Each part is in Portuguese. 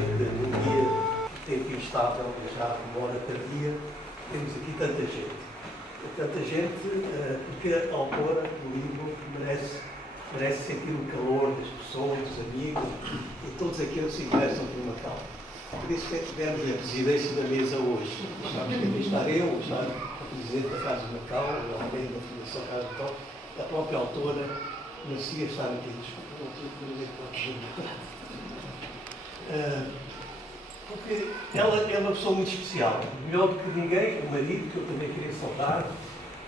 ver que num dia tempo instável, já uma hora tardia, temos aqui tanta gente. Tanta gente, porque a autora do livro merece sentir o calor das pessoas, dos amigos e todos aqueles que se interessam por Macau. Por isso é que tivemos a presidência da mesa hoje. Sabes que aqui está eu, está o presidente da Casa de Macau, alguém da Fundação Casa de Macau, a própria autora merecia estar aqui. Porque ela é uma pessoa muito especial, melhor do que ninguém, o marido, que eu também queria saudar,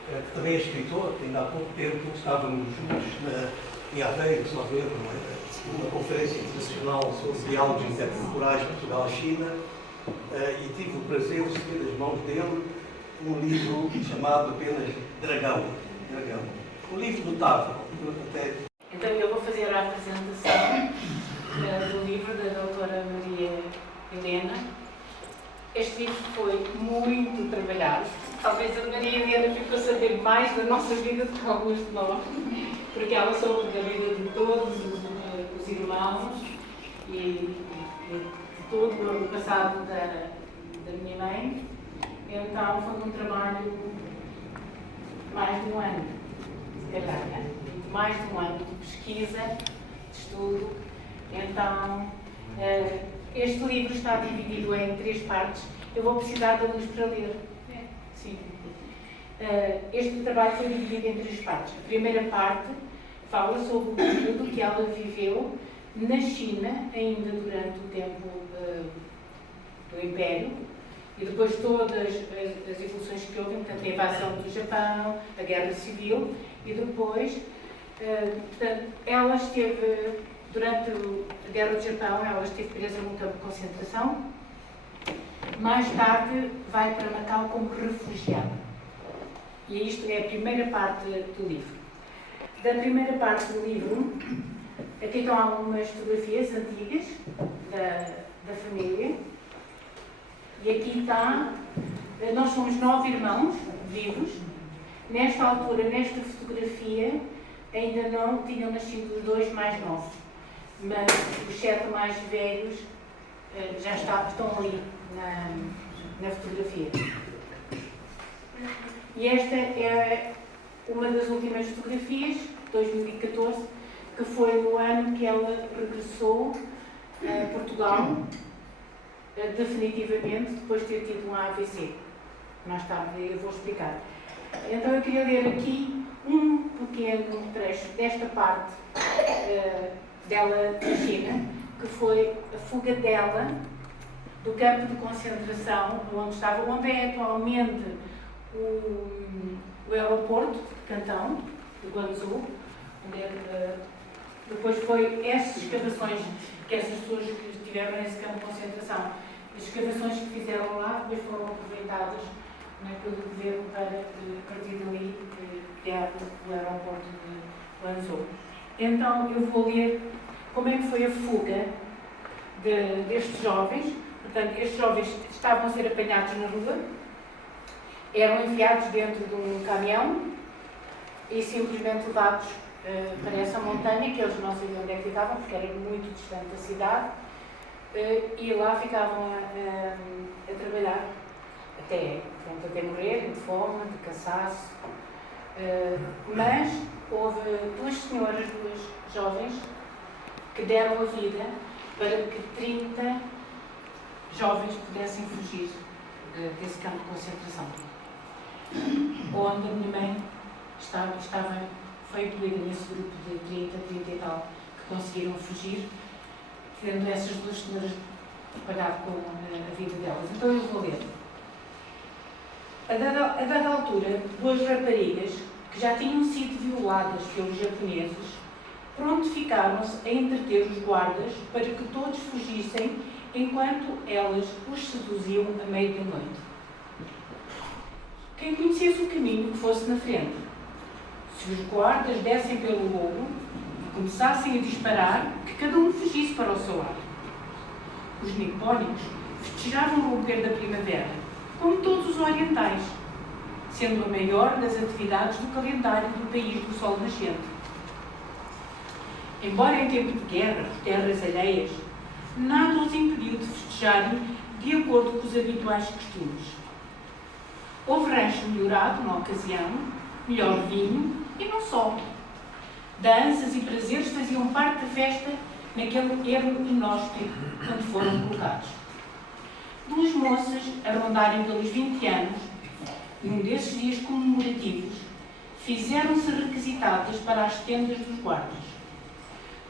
que também é escritor, que ainda há pouco tempo estávamos juntos em Aveiro, só ver, numa conferência internacional sobre diálogos interculturais Portugal-China, e tive o prazer de receber das mãos dele um livro chamado apenas Dragão. Um livro notável. Então eu vou fazer a apresentação do livro da doutora Maria Helena. Este livro foi muito trabalhado. Talvez a Maria Helena ficou a saber mais da nossa vida do que alguns de nós, porque ela soube da vida de todos os irmãos e de todo o passado da minha mãe. Então foi um trabalho de mais de um ano, se calhar, mais de um ano de pesquisa, de estudo. Então, este livro está dividido em 3 partes. Eu vou precisar da luz para ler. Sim. Este trabalho foi dividido em 3 partes. A primeira parte fala sobre o período que ela viveu na China, ainda durante o tempo do Império, e depois todas as evoluções que houve, portanto, a invasão do Japão, a Guerra Civil, e depois, portanto, ela esteve, durante a Guerra do Japão, ela esteve presa num campo de concentração. Mais tarde vai para Macau como refugiada. E isto é a primeira parte do livro. Da primeira parte do livro, aqui estão algumas fotografias antigas da família. E aqui está, nós somos 9 irmãos vivos. Nesta altura, nesta fotografia, ainda não tinham nascido os 2 mais novos. Mas os 7 mais velhos já estão ali na fotografia. E esta é uma das últimas fotografias, 2014, que foi no ano que ela regressou a Portugal, definitivamente, depois de ter tido um AVC. Mais tarde eu vou explicar. Então eu queria ler aqui um pequeno trecho desta parte dela da China, que foi a fuga dela do campo de concentração onde é atualmente o aeroporto de Cantão, de Guangzhou, onde depois foi essas escavações que essas pessoas que estiveram nesse campo de concentração, as escavações que fizeram lá, depois foram aproveitadas pelo governo para, a partir dali, criar o aeroporto de Guangzhou. Então, eu vou ler como é que foi a fuga destes jovens. Portanto, estes jovens estavam a ser apanhados na rua, eram enviados dentro de um caminhão e simplesmente levados para essa montanha, que eles não sabiam onde é que ficavam, porque era muito distante da cidade, e lá ficavam a trabalhar até morrer, de fome, de cansaço. Mas houve 2 senhoras, 2 jovens, que deram a vida para que 30 jovens pudessem fugir desse campo de concentração, onde a minha mãe foi incluída nesse grupo de 30 e tal, que conseguiram fugir, tendo essas 2 senhoras parado com a vida delas. Então eu vou ler. A dada altura, 2 raparigas, que já tinham sido violadas pelos japoneses, prontificaram-se a entreter os guardas para que todos fugissem enquanto elas os seduziam à meia da noite. Quem conhecesse o caminho que fosse na frente. Se os guardas dessem pelo lobo e começassem a disparar, que cada um fugisse para o seu lado. Os nipónicos festejavam o romper da primavera, como todos os orientais, sendo a maior das atividades do calendário do país do sol nascente. Embora em tempo de guerra por terras alheias, nada os impediu de festejarem de acordo com os habituais costumes. Houve rancho melhorado na ocasião, melhor vinho e não só. Danças e prazeres faziam parte da festa naquele ermo inóspito onde foram colocados. Duas moças, a rondarem pelos 20 anos, num desses dias comemorativos, fizeram-se requisitadas para as tendas dos guardas.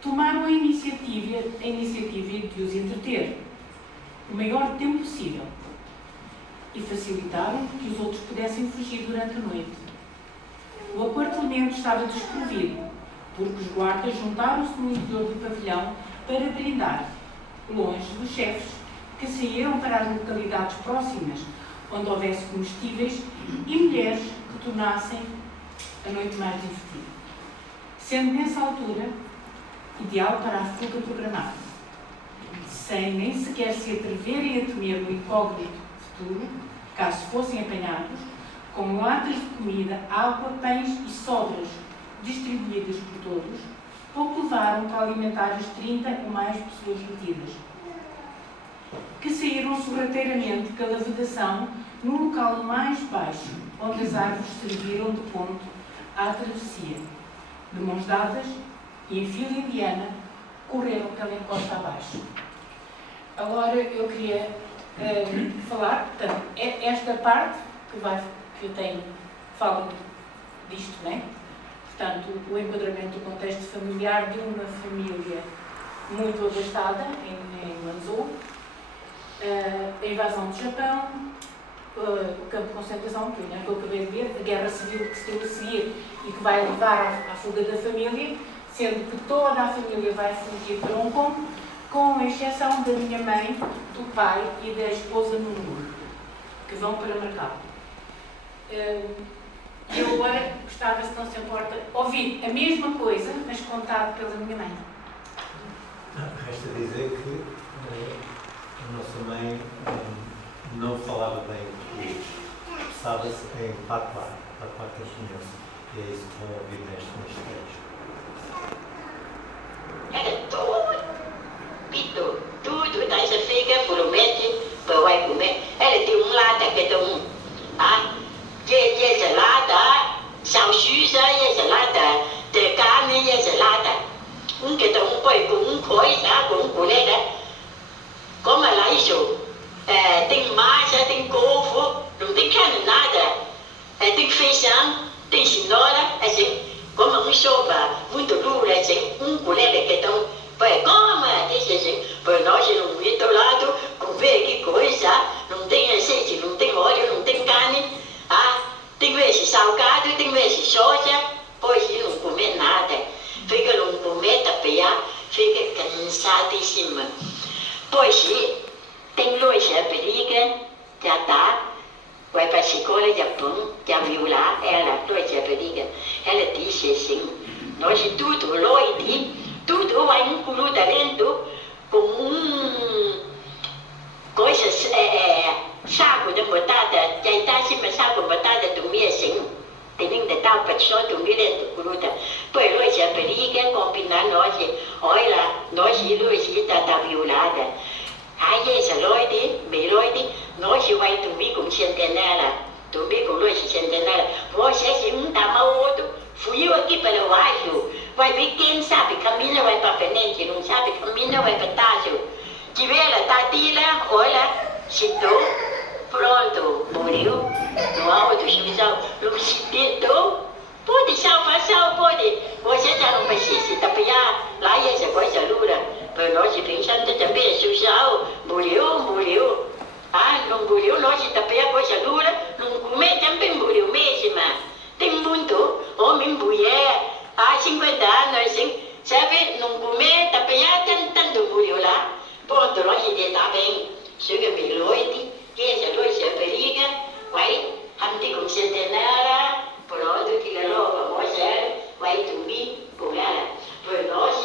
Tomaram a iniciativa de os entreter, o maior tempo possível, e facilitaram que os outros pudessem fugir durante a noite. O apartamento estava desprovido, porque os guardas juntaram-se no interior do pavilhão para brindar, longe dos chefes, que saíram para as localidades próximas, onde houvesse comestíveis e mulheres que tornassem a noite mais divertida, sendo nessa altura ideal para a fuga programada, sem nem sequer se atreverem a temer o incógnito futuro, caso fossem apanhados, com latas de comida, água, pães e sobras distribuídas por todos, pouco levaram para alimentar as 30 ou mais pessoas retidas, que saíram sorrateiramente pela vedação no local mais baixo, onde as árvores serviram de ponto à travessia. De mãos dadas e em fila indiana, correram pela encosta abaixo. Agora eu queria falar, portanto, esta parte que eu tenho, fala disto, não é? Portanto, o enquadramento do contexto familiar de uma família muito abastada em Lanzhou, a invasão do Japão, o campo de concentração, que eu acabei de ver, a guerra civil que se deu a seguir e que vai levar à fuga da família, sendo que toda a família vai fugir para Hong Kong, com exceção da minha mãe, do pai e da esposa Nunu, que vão para Macau. Eu agora gostava, se não se importa, ouvir a mesma coisa, mas contado pela minha mãe. Resta dizer que a nossa mãe não falava bem português, expressava-se em patuá cantonês, e é isso que vão ouvir neste texto. Tudo nessa fica promete para vai comer. Ela tem lata que tem salada, salsicha, salada de carne, salada. Que tem põe com coisa, com colher. Como lá isso, tem massa, tem couve, não tem carne nada. Tem feijão, tem cenoura, assim, como sopa, muito dura, assim, colher que tem. Como disse assim, para nós não muito lado, comer que coisa, não tem azeite, não tem óleo, não tem carne, tem vezes salgado, tem vezes soja, pois não comer nada, fica não comer tapear, fica cansadíssima. Pois tem loja periga, já está, vai para a escola de Japão, já viu lá, ela, loja periga, ela disse assim, nós tudo loide, tudo vai incluído dentro com coisas, saco de batata, já está acima saco de batata do mês, assim, tem ainda tal pessoa do mês incluída. Pois hoje a periga combinar nós, olha, nós está violada. Aí essa noite, meia-noite, nós vai dormir com centenária, dormir com dois centenários. Você não está mal outro, fui eu aqui para baixo. Vai ver quem sabe caminho vai para frente, não sabe caminho vai para trás. Tiver a tadila, olha, citou, pronto, morreu, não há outro juizão, não se tentou, pode salvar, pode, você já não precisa tapear, lá e essa coisa dura, para nós pensando também, juizão, morreu, não morreu, nós tapear coisa dura, não comer também morreu mesmo, tem muito, homem, mulher, 50 anos, assim, sabe, não comer, tapear, tanto morreu lá. Pronto, nós está bem, chega meia-noite, que essa noite é periga, vai, ante com centenária, pronto, que logo a moça vai dormir com ela. Por nós,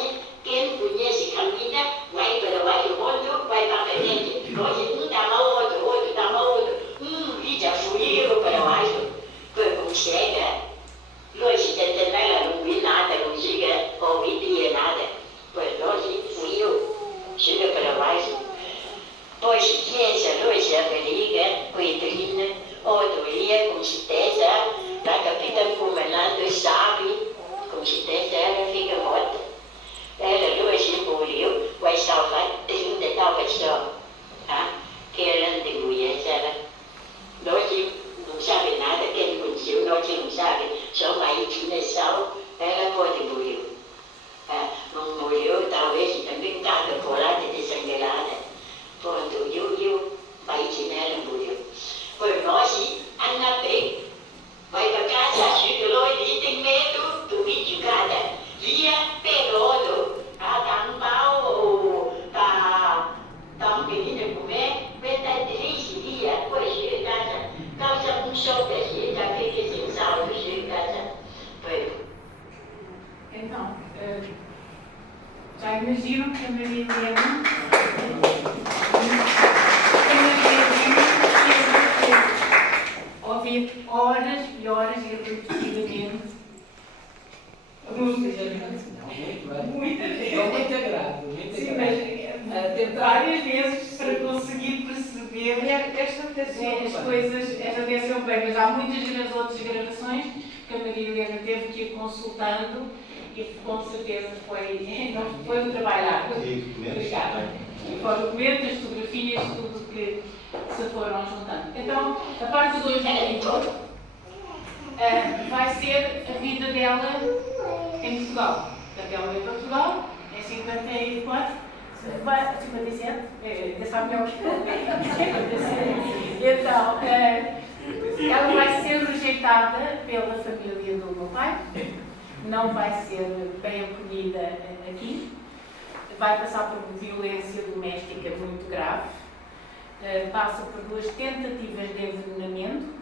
quem conhece caminha, vai para baixo do mundo, vai para frente. Nós não dá mal outro dá mal outro. E já fugiu para baixo, quando chega. Nós centenária não vi nada, não chega, ouvi nada. Pois nós fugiu, chega para baixo. certeza, a capitã comandante sabe, com certeza ela fica morta. Ela hoje morreu, vai salvar 30 pessoas, que ela não tem mulher, nós não sabemos nada que aconteceu, nós não sabemos, só uma intimação, ela pode morrer. Não morreu, talvez também cada colada desangrada. Pronto, eu bati nela, morreu. Por nós, anda bem, vai para casa, chega lá e tem medo do vídeo cada dia, perolo, dá um pau, dá um menino comer, vai dar 3 dias, depois chega em casa, causa um choque, já fica sem saúde, chega em casa. Então, já imaginam que a Maria Helena ouvir horas e horas e repetidamente Muito grave. várias vezes para conseguir perceber as coisas, esta atenção bem, mas há muitas outras gravações que a Maria Helena teve que ir consultando e com certeza foi um trabalho. Obrigada. Foram documentos, fotografias, tudo que se foram juntando. Então, a parte 2 do livro vai ser a vida dela em Portugal. Portanto, ela veio para Portugal em 54, 57, ainda sabe melhor que eu. Então, ela vai ser rejeitada pela família do meu pai, não vai ser bem acolhida aqui, vai passar por violência doméstica muito grave, passa por 2 tentativas de envenenamento,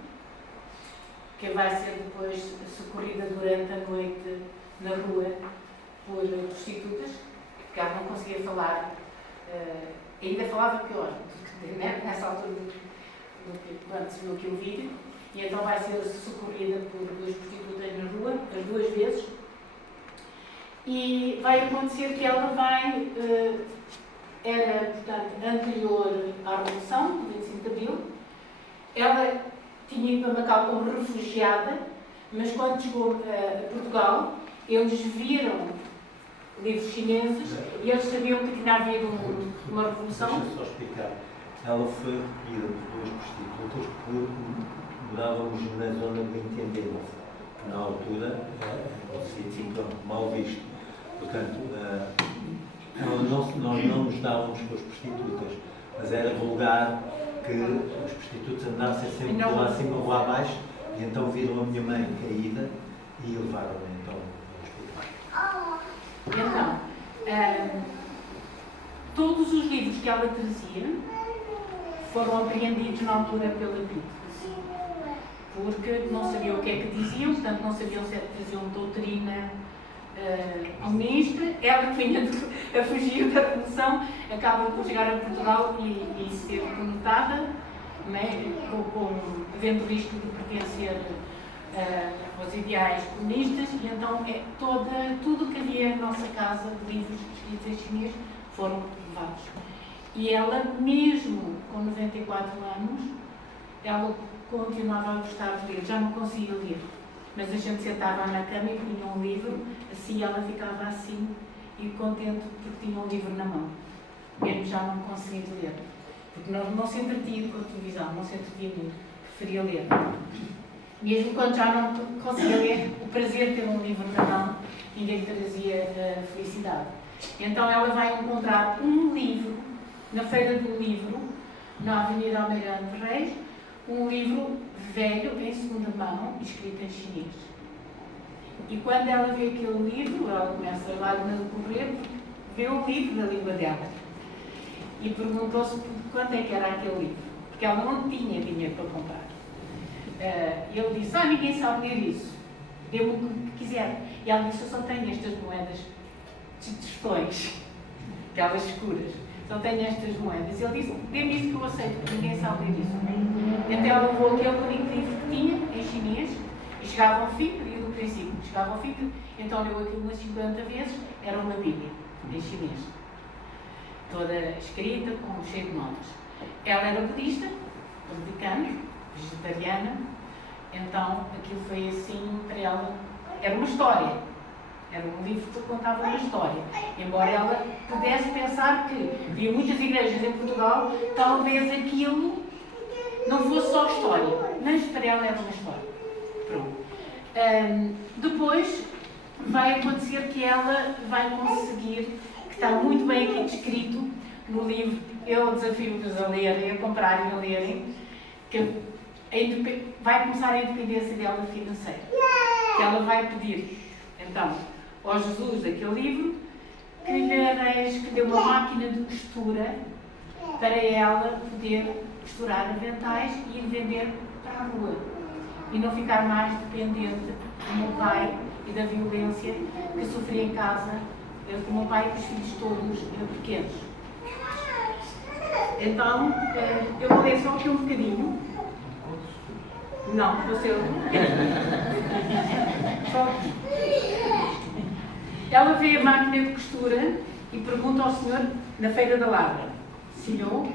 que vai ser depois socorrida durante a noite na rua por prostitutas, que ela não conseguia falar, ainda falava pior, nessa altura quando se viu aquele vídeo, e então vai ser socorrida por 2 prostitutas na rua, as 2 vezes, e vai acontecer que ela vai, era, portanto, anterior à Revolução, do 25 de Abril, ela tinha ido para Macau como refugiada, mas quando chegou a Portugal, eles viram livros chineses e eles sabiam que tinha havido uma revolução. Deixa-me só explicar. Ela foi recolhida por 2 prostitutas porque morávamos na zona do Entendeu, que na altura era um sítio mal visto. Portanto, nós não nos dávamos com as prostitutas, mas era vulgar que os prostitutos andassem sempre lá acima ou lá abaixo, e então viram a minha mãe caída e levaram-me então ao hospital. Então, todos os livros que ela trazia foram apreendidos na altura pela PID, porque não sabiam o que é que diziam, portanto não sabiam se diziam doutrina comunista. Ela que vinha a fugir da revolução, acaba por chegar a Portugal e ser denotada, havendo o risco de pertencer aos ideais comunistas, e então tudo que havia na nossa casa de livros escritos em chinês foram levados. E ela, mesmo com 94 anos, ela continuava a gostar de ler, já não conseguia ler, mas a gente sentava na cama e punha um livro, assim ela ficava assim e contente porque tinha um livro na mão, mesmo já não conseguia ler, porque não se entretinha com a televisão, não se entretinha muito, preferia ler. Mesmo quando já não conseguia ler, o prazer de ter um livro na mão ainda lhe trazia felicidade. Então ela vai encontrar um livro na Feira do Livro, na Avenida Almirante Reis, um livro velho, em segunda mão, escrito em chinês. E quando ela vê aquele livro, ela começa a lágrima de correr, vê o livro na língua dela. E perguntou-se quanto é que era aquele livro, porque ela não tinha dinheiro para comprar. E ele disse, ninguém sabe ler isso, dê-me o que quiser. E ela disse, eu só tenho estas moedas de tostões, aquelas escuras, só tenho estas moedas. E ele disse, dê-me isso que eu aceito, porque ninguém sabe ler isso. Então ela levou aquele único livro que tinha, em chinês, e chegava ao fim, e do princípio, chegava ao fim, então leu aquilo umas 50 vezes, era uma Bíblia, em chinês, toda escrita, cheia de notas. Ela era budista, americana, vegetariana, Então, aquilo foi assim para ela. Era uma história. Era um livro que contava uma história. Embora ela pudesse pensar que havia muitas igrejas em Portugal, talvez aquilo não fosse só história. Mas para ela era uma história. Pronto. Depois vai acontecer que ela vai conseguir, que está muito bem aqui descrito no livro, eu desafio-vos a lerem, a comprarem, a lerem, que vai começar a independência dela financeira. Que ela vai pedir, então, ao Jesus daquele livro, que lhe dê uma máquina de costura para ela poder costurar aventais e ir vender para a rua. E não ficar mais dependente do meu pai e da violência que sofria em casa, do meu pai e dos filhos todos pequenos. Então, eu vou ler só aqui um bocadinho. Não, você só aqui. Ela vê a máquina de costura e pergunta ao senhor na Feira da Lavra: Senhor,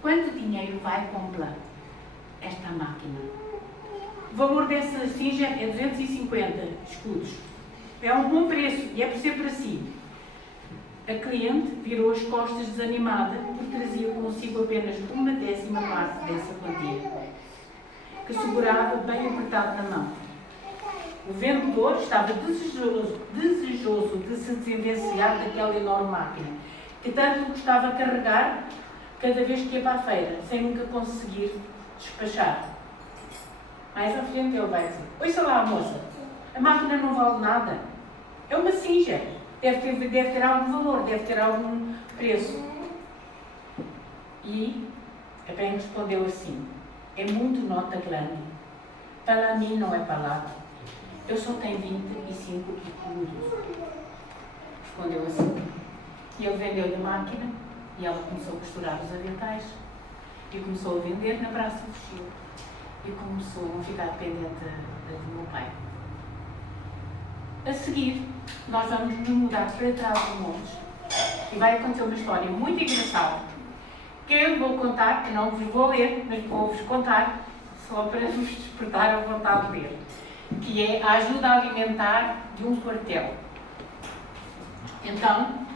quanto dinheiro vai comprar esta máquina? O valor dessa cinja é 250 escudos. É um bom preço e é por ser para si. A cliente virou as costas desanimada porque trazia consigo apenas 1/10 parte dessa quantia, que segurava bem apertado na mão. O vendedor estava desejoso de se desenvencilhar daquela enorme máquina, que tanto gostava de carregar cada vez que ia para a feira, sem nunca conseguir despachar. Mais à frente ele vai dizer: ouça lá, moça, a máquina não vale nada. É uma cinja. Deve ter algum valor, deve ter algum preço. E a bem respondeu assim: é muito nota grande. Para mim não é palavra. Eu só tenho 25 escudos. Respondeu assim. E ele vendeu-lhe a máquina e ela começou a costurar os aventais e começou a vender na Praça do Chile. E começou a não ficar dependente do meu pai. A seguir, nós vamos nos mudar para trás dos montes e vai acontecer uma história muito engraçada que eu vou contar, eu não vos vou ler, mas vou-vos contar só para vos despertar a vontade de ler, que é a ajuda alimentar de um quartel. Então,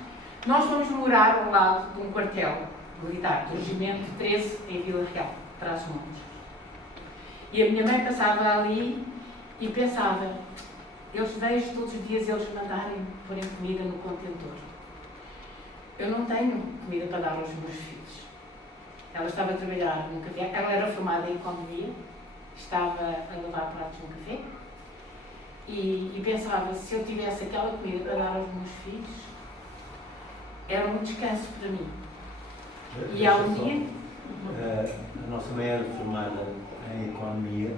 nós vamos morar ao lado de um quartel militar, do Regimento 13 em Vila Real, Trás-os-Montes. E a minha mãe passava ali e pensava: eles vejo todos os dias eles mandarem porem comida no contentor. Eu não tenho comida para dar aos meus filhos. Ela estava a trabalhar num café, ela era formada em economia, estava a lavar pratos no café e pensava: se eu tivesse aquela comida para dar aos meus filhos, era um descanso para mim. E há um dia... A nossa mãe era formada em economia,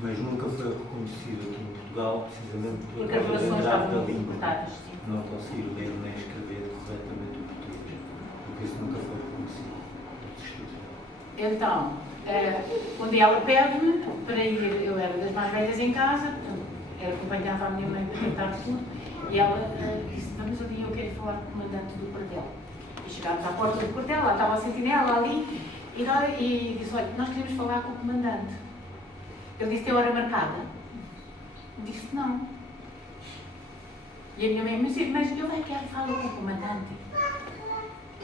mas nunca foi reconhecida aqui em Portugal, precisamente porque as relações estavam da língua. cortadas. Não conseguiram ler nem escrever corretamente o português, porque isso nunca foi reconhecido. Então, um dia ela pede-me para ir, eu era das mais velhas em casa, acompanhava a minha mãe para tentar tudo, e ela disse: vamos ali, eu quero falar com o comandante do quartel. E chegámos à porta do quartel, lá estava a sentinela ali, e disse: olha, nós queremos falar com o comandante. Ele disse: tem hora marcada? Disse: não. E a minha mãe me disse: mas eu quero falar com o comandante.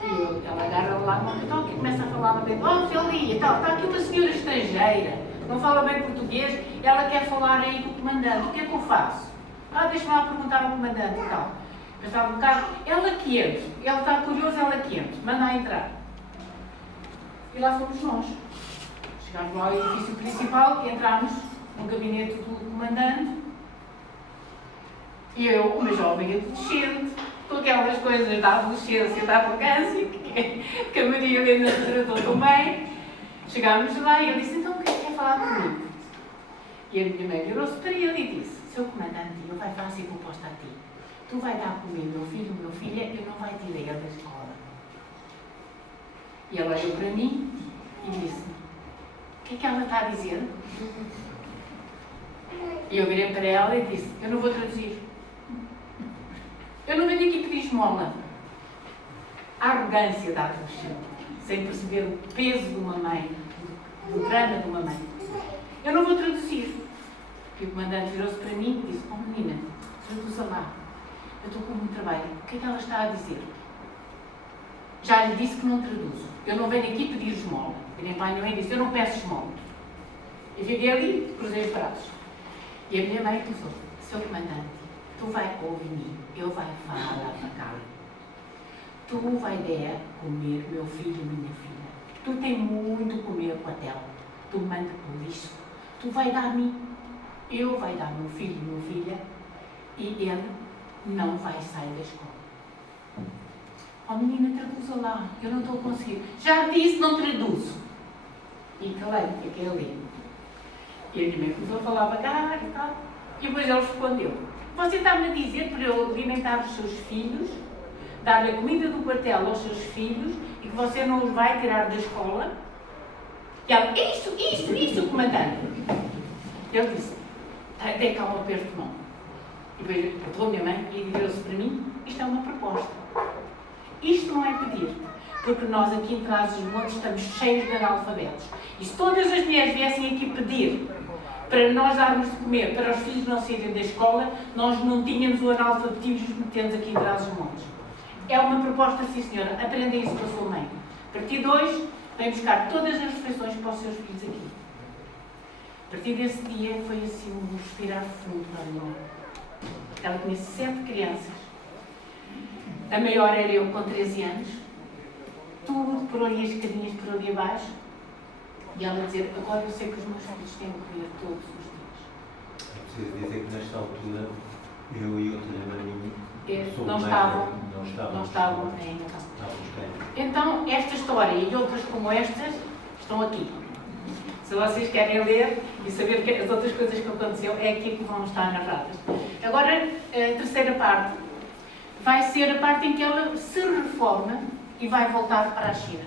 E ela agarra lá no toque e começa a falar no meio: oh, Celia, está aqui uma senhora estrangeira, não fala bem português, ela quer falar aí com o comandante, o que é que eu faço? Deixa-me lá perguntar ao comandante e tal. Eu estava um bocado: ela que entre, ele está curioso, ela que entre, manda entrar. E lá fomos nós. Chegámos lá ao edifício principal, entramos no gabinete do comandante e eu, uma jovem adolescente, com aquelas coisas da adolescência, da arrogância, que a Maria Helena tratou tão bem. Chegámos lá e ele disse: então o que é que quer falar comigo? E a minha mãe virou-se para ele e disse: seu comandante, ele vai fazer proposta a ti. Tu vai dar comigo, meu filho, eu não vai te ir da escola. E ela olhou para mim e disse: o que é que ela está a dizer? E eu virei para ela e disse: eu não vou traduzir. Eu não venho aqui pedir esmola. A arrogância da adolescente, sem perceber o peso de uma mãe, do drama de uma mãe. Eu não vou traduzir. E o comandante virou-se para mim e disse: "Oh menina, traduza lá, eu estou com muito trabalho, o que é que ela está a dizer?" Já lhe disse que não traduzo. Eu não venho aqui pedir esmola. Virei para a minha mãe e disse: "Eu não peço esmola." E fiquei ali, cruzei os braços. E a minha mãe disse: "Seu comandante, tu vai ouvir, eu vai falar para cá. Tu vai dar comer meu filho e minha filha. Tu tem muito comer com a tela. Tu manda por isso. Tu vai dar-me, eu vai dar meu filho e minha filha, e ele não vai sair da escola." "Oh menina, traduza lá, eu não estou a conseguir." "Já disse, não traduzo." E calei, fiquei ali. E a minha mãe começou a falar vagar e tal. E depois ele respondeu: "Você está-me a dizer para eu alimentar os seus filhos, dar-lhe a comida do quartel aos seus filhos, e que você não os vai tirar da escola?" E ela: "Isso, comandante." Ele disse: "Dê cá um aperto de mão." E depois apertou a minha mãe e virou-se para mim: "Isto é uma proposta. Isto não é pedir, porque nós aqui em Trás-os-Montes estamos cheios de analfabetos. E se todas as mulheres viessem aqui pedir para nós darmos de comer, para os filhos não saírem da escola, nós não tínhamos o analfabetismo que temos aqui em Trás-os-Montes. É uma proposta, sim senhora, aprenda isso com a sua mãe. A partir de hoje, vem buscar todas as refeições para os seus filhos aqui." A partir desse dia, foi assim um respirar fundo para a minha mãe. Ela tinha 7 crianças. A maior era eu com 13 anos. Tudo por ali, as escadinhas por ali abaixo. E ela dizer: "Agora eu sei que os meus filhos têm que comer todos os dias." É preciso dizer que nesta altura eu e outra irmã minha não estavam ainda. Então, esta história e outras como estas estão aqui. Se vocês querem ler e saber as outras coisas que aconteceu, é aqui que vão estar narradas. Agora, a terceira parte vai ser a parte em que ela se reforma e vai voltar para a China.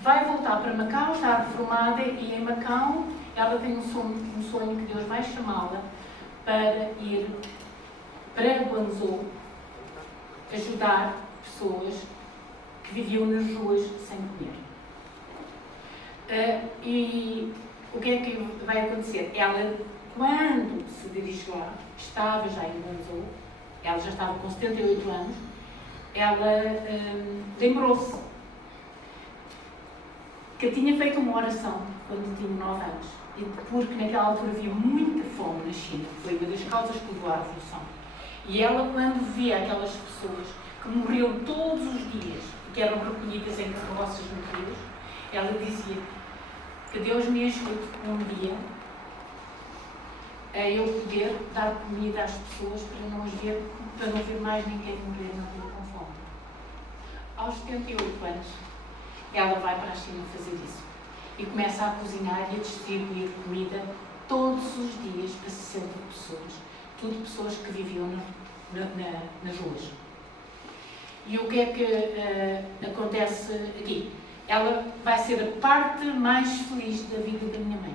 Vai voltar para Macau, está reformada, e em Macau ela tem um sonho que Deus vai chamá-la para ir para Guangzhou ajudar pessoas que viviam nas ruas sem comer. E o que é que vai acontecer? Ela, quando se dirige lá, estava já em Guangzhou, ela já estava com 78 anos, ela lembrou-se que tinha feito uma oração quando tinha 9 anos, porque naquela altura havia muita fome na China, foi uma das causas que levou à Revolução. E ela, quando via aquelas pessoas que morriam todos os dias, que eram recolhidas em carroças no rio, ela dizia: "Que Deus me ajude um dia a eu poder dar comida às pessoas para não ver mais ninguém morrer na rua com fome." Aos 78 anos, ela vai para a China fazer isso e começa a cozinhar e a distribuir comida todos os dias para 60 pessoas, tudo pessoas que viviam nas ruas. E o que é que acontece aqui? Ela vai ser a parte mais feliz da vida da minha mãe.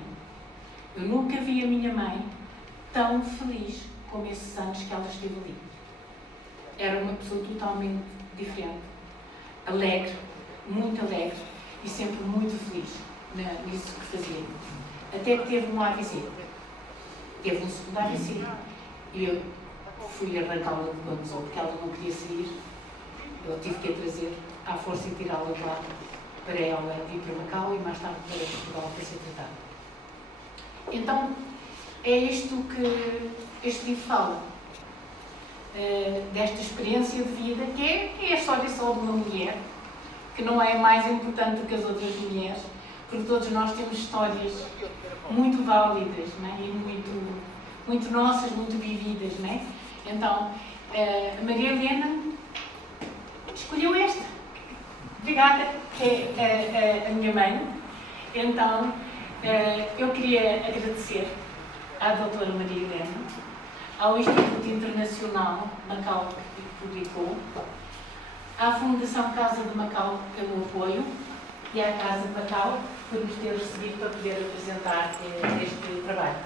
Eu nunca vi a minha mãe tão feliz como esses anos que ela esteve ali. Era uma pessoa totalmente diferente, alegre, muito alegre e sempre muito feliz nisso que fazia. Até que teve um AVC. Teve um segundo AVC. E eu fui arrancá-la de Guangzhou, porque ela não queria sair. Eu tive que a trazer à força e tirá-la de lá para ela vir para Macau e mais tarde para Portugal para ser tratada. Então, é isto que este livro fala. Desta experiência de vida, que é a história só de uma mulher, que não é mais importante do que as outras mulheres, porque todos nós temos histórias muito válidas, não é? E muito nossas, muito vividas, não é? Então, a Maria Helena escolheu esta. Obrigada, que é a minha mãe. Então, eu queria agradecer à doutora Maria Helena, ao Instituto Internacional Macau, que publicou, à Fundação Casa de Macau pelo apoio e à Casa de Macau por nos ter recebido para poder apresentar este trabalho.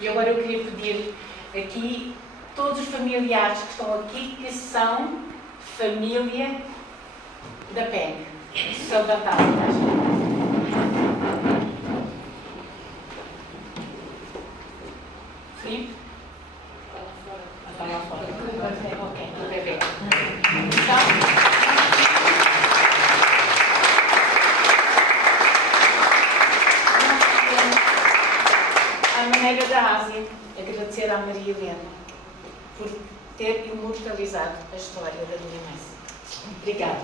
E agora eu queria pedir aqui todos os familiares que estão aqui, que são família da PEG, são da taça. aqui? Está lá fora. Ok, o bebê. Então, a maneira da Ásia, agradecer à Maria Helena por ter imortalizado a história da minha mãe. Obrigada.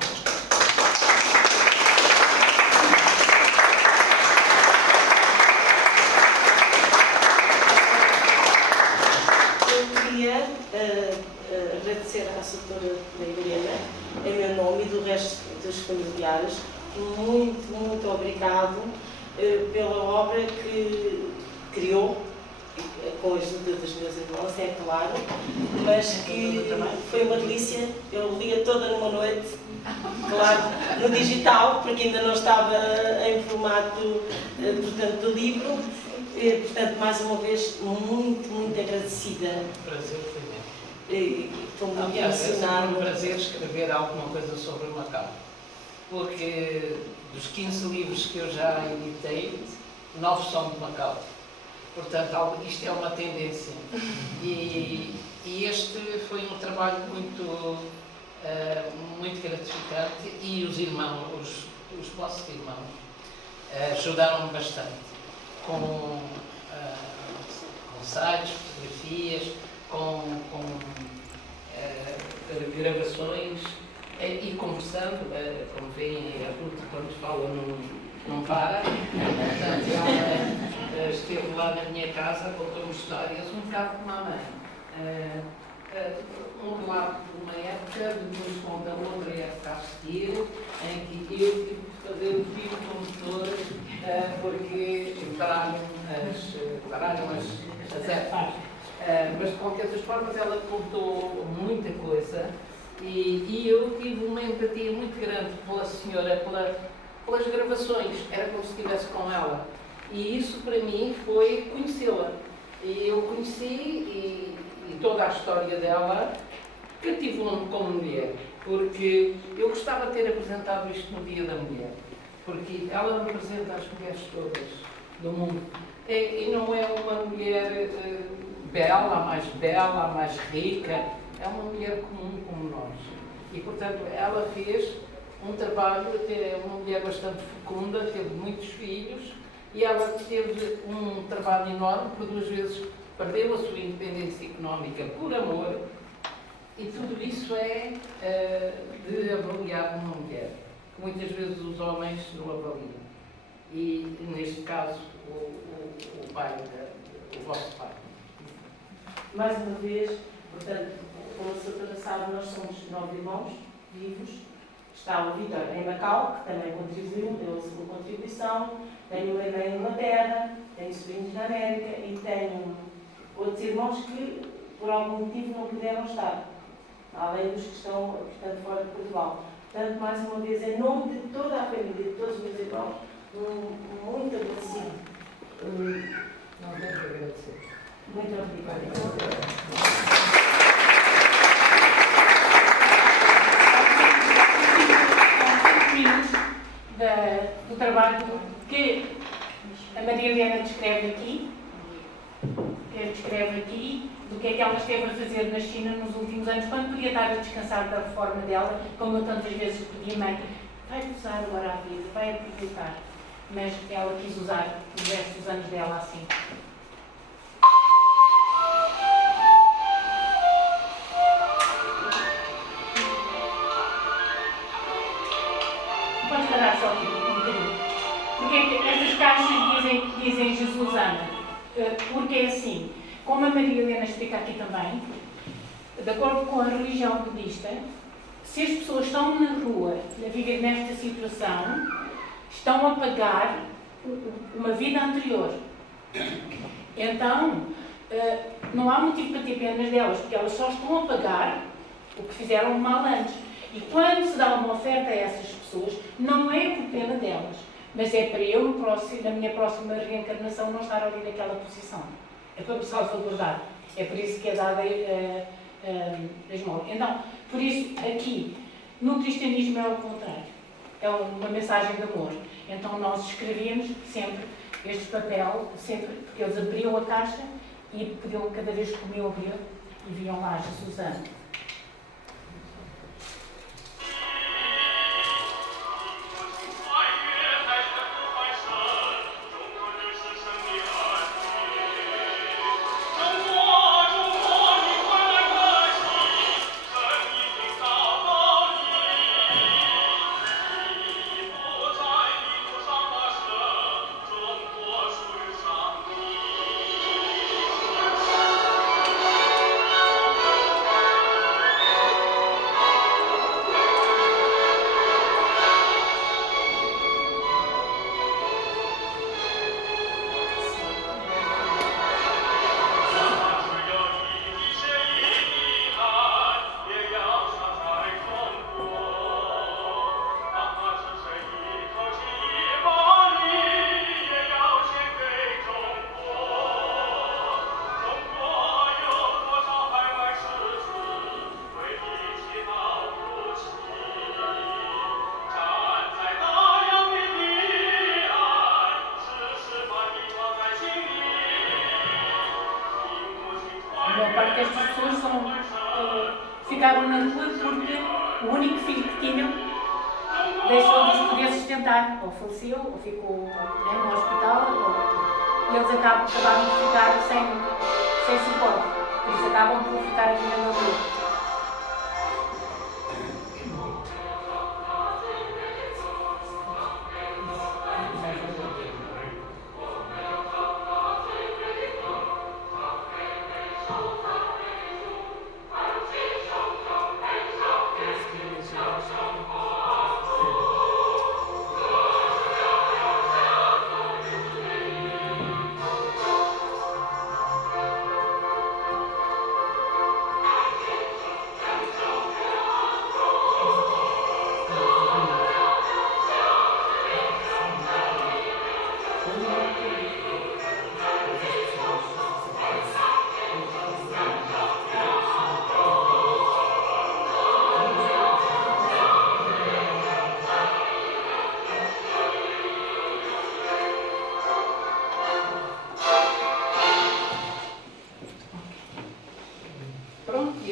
Eu queria agradecer à Doutora Helena, em meu nome e do resto dos familiares, muito obrigado pela obra que criou, com a ajuda dos meus irmãos, é claro, mas que foi uma delícia. Eu lia toda numa noite, claro, no digital, porque ainda não estava em formato, portanto, de livro. Portanto, mais uma vez, muito agradecida. Prazer foi meu. Estou muito Aliás, é sempre emocionada. um prazer escrever alguma coisa sobre o Macau, porque dos 15 livros que eu já editei, 9 são de Macau. Portanto, isto é uma tendência. E este foi um trabalho muito gratificante, e os irmãos, os vossos irmãos, ajudaram-me bastante com sites, fotografias, com gravações e conversando, como veem, a Ruth, quando fala, não para. Portanto, ela esteve lá na minha casa, contou-me histórias, um bocado como a mãe. Um relato de uma época, depois conta outra época a seguir, em que eu tive que fazer o fio condutor, porque pararam as épocas. Mas de qualquer das formas ela contou muita coisa, e eu tive uma empatia muito grande pela senhora, pelas gravações, era como se estivesse com ela. E isso para mim foi conhecê-la. E eu conheci e toda a história dela cativou-me como mulher, porque eu gostava de ter apresentado isto no Dia da Mulher, porque ela representa as mulheres todas do mundo. E não é uma mulher bela, a mais rica, é uma mulher comum como nós. E, portanto, ela fez um trabalho, é uma mulher bastante fecunda, teve muitos filhos, e ela teve um trabalho enorme, por 2 vezes perdeu a sua independência económica por amor, e tudo isso é de avaliar uma mulher, que muitas vezes os homens não avaliam. E, neste caso, o pai, o vosso pai. Mais uma vez, portanto, como a doutora sabe, nós somos 9 irmãos vivos. Está o Vítor em Macau, que também contribuiu, deu a sua contribuição. Tenho uma irmã em Inglaterra, tenho sobrinhos na América e tenho outros irmãos que, por algum motivo, não puderam estar, além dos que estão, portanto, fora de Portugal. Portanto, mais uma vez, em nome de toda a família, de todos os meus irmãos, muito agradecido. Não tenho que agradecer. Muito obrigada. Do trabalho que a Maria Helena descreve aqui, do que é que ela esteve a fazer na China nos últimos anos, quando podia estar a descansar da reforma dela, como eu tantas vezes pedi, mãe, vai usar agora a vida, vai aproveitar. Mas ela quis usar os restos dos anos dela assim. Pode parar só aqui um bocadinho. Porque é que estas caixas dizem Jesus ama? Porque é assim, como a Maria Helena explica aqui também, de acordo com a religião budista, se as pessoas estão na rua a viver nesta situação, estão a pagar uma vida anterior. Então, não há motivo para ter penas delas, porque elas só estão a pagar o que fizeram mal antes. E quando se dá uma oferta a essas pessoas, não é por pena delas, mas é para eu, na minha próxima reencarnação, não estar ali naquela posição. É para me salvaguardar. É por isso que é dada a esmola. Então, por isso, aqui, no cristianismo é o contrário. É uma mensagem de amor. Então, nós escrevíamos sempre este papel, sempre, porque eles abriam a caixa e podiam, cada vez que comiam abrir e viam lá a Susana. Estas pessoas ficaram na rua porque o único filho que tinham deixou de os poder sustentar, ou faleceu, ou ficou no hospital, e eles acabaram de ficar sem suporte, por isso acabam por ficar a viver na rua.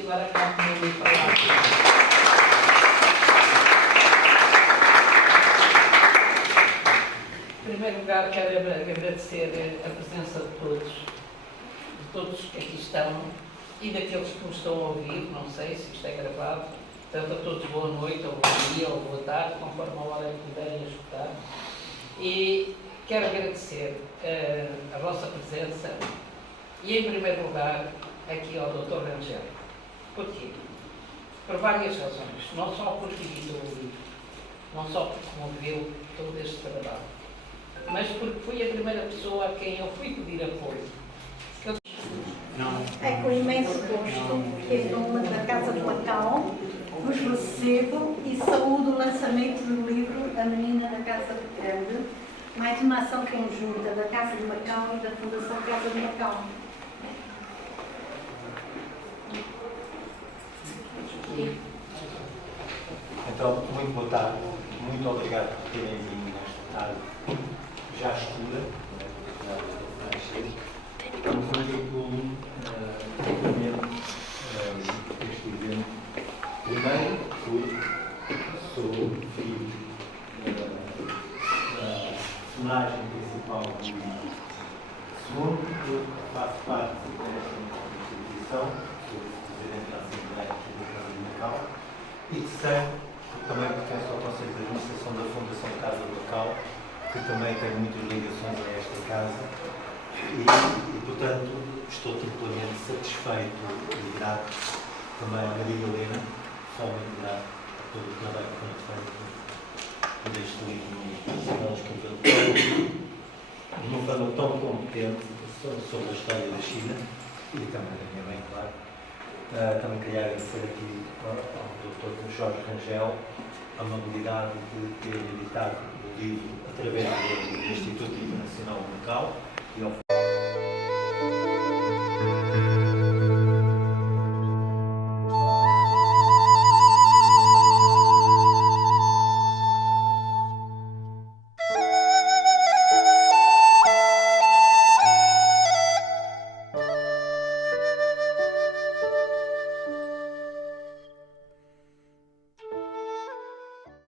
Agora continuo a falar. Em primeiro lugar, quero agradecer a presença de todos que aqui estão e daqueles que me estão a ouvir, não sei se isto é gravado. Portanto, a todos boa noite, ou bom dia, ou boa tarde, conforme a hora que puderem escutar. E quero agradecer a vossa presença e, em primeiro lugar, aqui ao Dr. Rangel. Porquê? Por várias razões. Não só porque editou o livro, não só porque promoveu todo este trabalho, mas porque fui a primeira pessoa a quem eu fui pedir apoio. É com imenso gosto que, em nome da Casa de Macau, vos recebo e saúdo o lançamento do livro A Menina da Casa de Grande, mais uma ação conjunta da Casa de Macau e da Fundação Casa de Macau. Então, muito boa tarde, muito obrigado por terem vindo nesta tarde já escura, mais cedo. É um currículo, este evento. Primeiro, porque sou filho da personagem principal do livro. Segundo, porque faço parte desta instituição, sou presidente da Assembleia da Casa de Macau. E terceiro, também pertenço ao Conselho de Administração da Fundação Casa de Macau, que também tem muitas ligações a esta casa e portanto, estou triplamente satisfeito e grato também à Maria Helena, somente grato por todo o trabalho que foi feito por este livro nacional escritor, num plano tão competente sobre a história da China e também da minha mãe, claro. Também queria agradecer aqui ao Dr. Jorge Rangel a amabilidade de ter editado o livro através do Instituto Internacional de Macau e ao